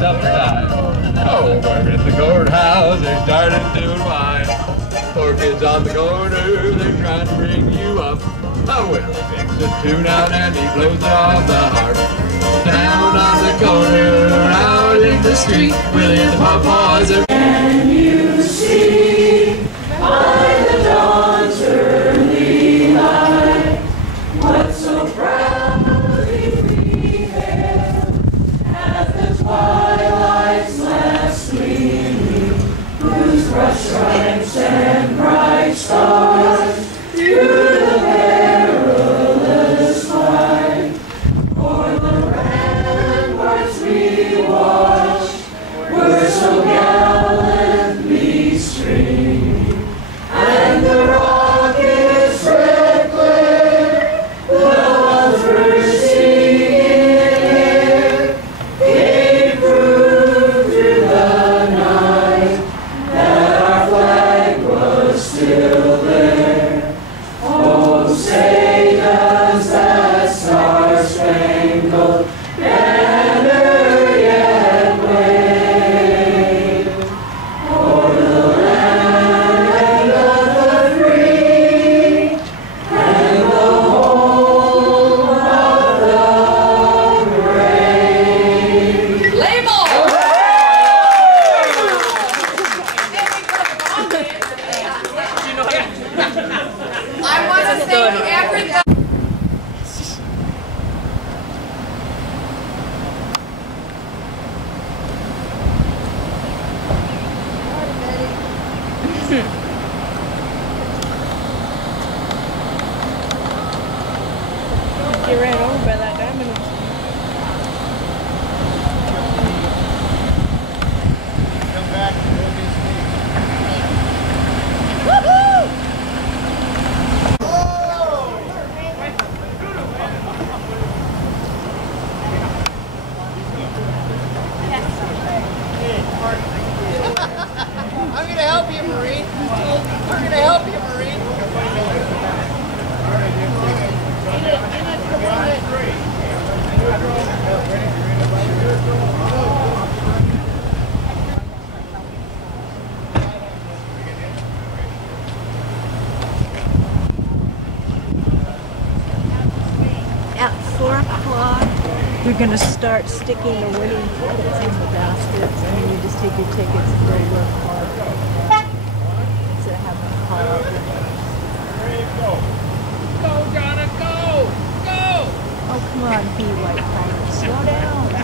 supper time. Oh, we're at the courthouse, they're starting to unwind. Four kids on the corner, they're trying to bring you up. Oh, well, he picks a tune out and he blows it off the harp. Down on the corner, out in the street, we'll hear the pop boys are. Can you see by the dawn's early light what so proudly we hailed at the twilight's last gleaming, whose brush stripes and bright stars through the perilous fight o'er the ramparts we watched were so gallantly streaming, and the rockets' red glare, the bells were singing, gave proof through the night that our flag was still there. Oh, say does that star-spangled banner yet wave o'er the land of the free and the home of the brave? Label! I want to thank everybody. Get ran over by that diamond. Come back and we'll get I'm going to help you, Marie. We're going to help you, Marie. At 4 o'clock, we're going to start sticking the winning tickets in the baskets, and you just take your tickets and go look hard. Instead of having to call out. Go, Donna, go! Go! Oh, come on, be white collar. Slow down.